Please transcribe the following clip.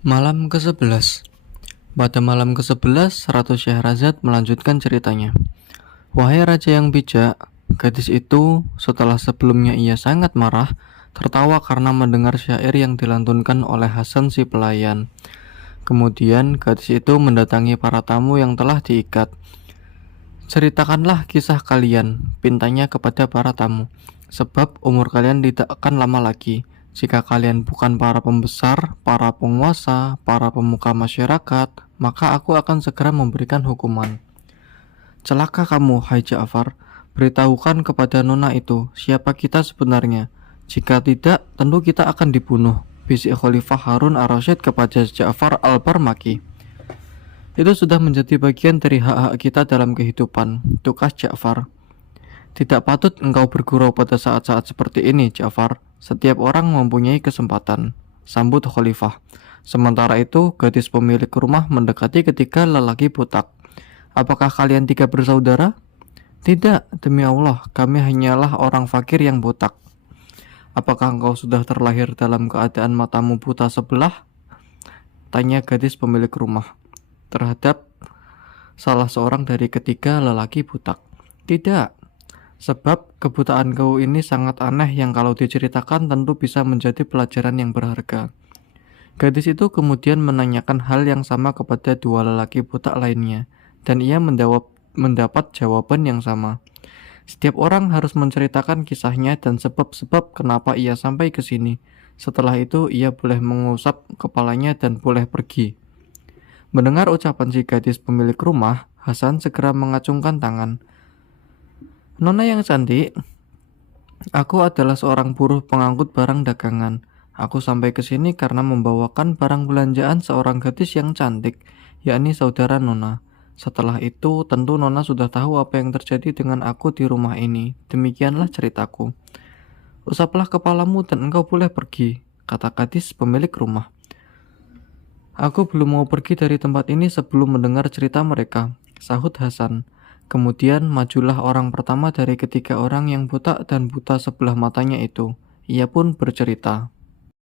Malam ke-11. Pada malam ke-11, Ratu Syahrazad melanjutkan ceritanya. Wahai raja yang bijak, gadis itu setelah sebelumnya ia sangat marah, tertawa karena mendengar syair yang dilantunkan oleh Hasan si pelayan. Kemudian gadis itu mendatangi para tamu yang telah diikat. Ceritakanlah kisah kalian, pintanya kepada para tamu, sebab umur kalian tidak akan lama lagi. Jika kalian bukan para pembesar, para penguasa, para pemuka masyarakat, maka aku akan segera memberikan hukuman. Celaka kamu, hai Ja'far. Beritahukan kepada nona itu siapa kita sebenarnya. Jika tidak, tentu kita akan dibunuh, bisik Khalifah Harun ar-Rasyid kepada Ja'far al-Barmaki. Itu sudah menjadi bagian dari hak-hak kita dalam kehidupan, tukas Ja'far. Tidak patut engkau bergurau pada saat-saat seperti ini, Ja'far. Setiap orang mempunyai kesempatan, sambut Khalifah. Sementara itu, gadis pemilik rumah mendekati ketiga lelaki butak. Apakah kalian tiga bersaudara? Tidak, demi Allah, kami hanyalah orang fakir yang butak. Apakah engkau sudah terlahir dalam keadaan matamu buta sebelah? Tanya gadis pemilik rumah terhadap salah seorang dari ketiga lelaki butak. Tidak, sebab kebutaanku ini sangat aneh yang kalau diceritakan tentu bisa menjadi pelajaran yang berharga. Gadis itu kemudian menanyakan hal yang sama kepada dua lelaki butak lainnya, dan ia mendapat jawaban yang sama. Setiap orang harus menceritakan kisahnya dan sebab-sebab kenapa ia sampai ke sini. Setelah itu ia boleh mengusap kepalanya dan boleh pergi. Mendengar ucapan si gadis pemilik rumah, Hasan segera mengacungkan tangan. Nona yang cantik, aku adalah seorang buruh pengangkut barang dagangan. Aku sampai ke sini karena membawakan barang belanjaan seorang gadis yang cantik, yakni saudara Nona. Setelah itu, tentu Nona sudah tahu apa yang terjadi dengan aku di rumah ini. Demikianlah ceritaku. Usaplah kepalamu dan engkau boleh pergi, kata gadis pemilik rumah. Aku belum mau pergi dari tempat ini sebelum mendengar cerita mereka, sahut Hasan. Kemudian majulah orang pertama dari ketiga orang yang buta dan buta sebelah matanya itu. Ia pun bercerita.